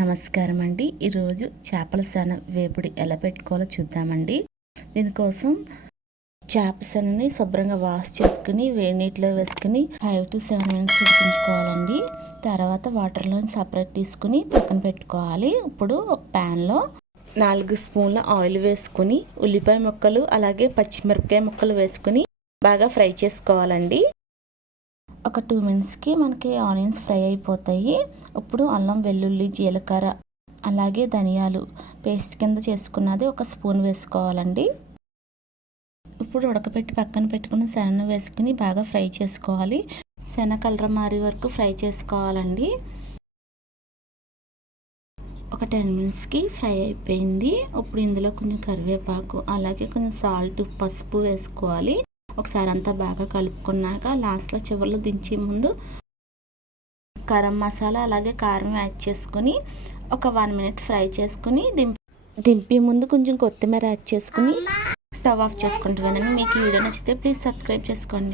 నమస్కారం అండి. ఈరోజు చేపల సన వేపుడు ఎలా పెట్టుకోవాలో చూద్దామండి. దీనికోసం చేప సనని శుభ్రంగా వాష్ చేసుకుని వేడి నీటిలో వేసుకుని 5 to 7 minutes ఉడికించుకోవాలండి. తర్వాత వాటర్లో సపరేట్ తీసుకుని పక్కన పెట్టుకోవాలి. ఇప్పుడు ఒక ప్యాన్లో 4 స్పూన్ల ఆయిల్ వేసుకుని ఉల్లిపాయ ముక్కలు అలాగే పచ్చిమిరపకాయ ముక్కలు వేసుకుని బాగా ఫ్రై చేసుకోవాలండి. ఒక 2 minutesకి మనకి ఆనియన్స్ ఫ్రై అయిపోతాయి. ఇప్పుడు అల్లం వెల్లుల్లి జీలకర్ర అలాగే ధనియాలు పేస్ట్ కింద చేసుకున్నది ఒక స్పూన్ వేసుకోవాలండి. ఇప్పుడు ఉడకపెట్టి పక్కన పెట్టుకుని శనగ వేసుకుని బాగా ఫ్రై చేసుకోవాలి. శనగ కలర్ మారే వరకు ఫ్రై చేసుకోవాలండి. ఒక 10 minutesకి ఫ్రై అయిపోయింది. ఇప్పుడు ఇందులో కొంచెం కరివేపాకు అలాగే కొంచెం సాల్ట్ పసుపు వేసుకోవాలి. ఒకసారి అంతా బాగా కలుపుకున్నాక లాస్ట్లో చివరిలో దించే ముందు గరం మసాలా అలాగే కారం యాడ్ చేసుకుని ఒక 1 minute ఫ్రై చేసుకుని దింపే ముందు కొంచెం కొత్తిమీర యాడ్ చేసుకుని స్టవ్ ఆఫ్ చేసుకుంటాను. మీకు ఈ వీడియో నచ్చితే ప్లీజ్ సబ్స్క్రైబ్ చేసుకోండి.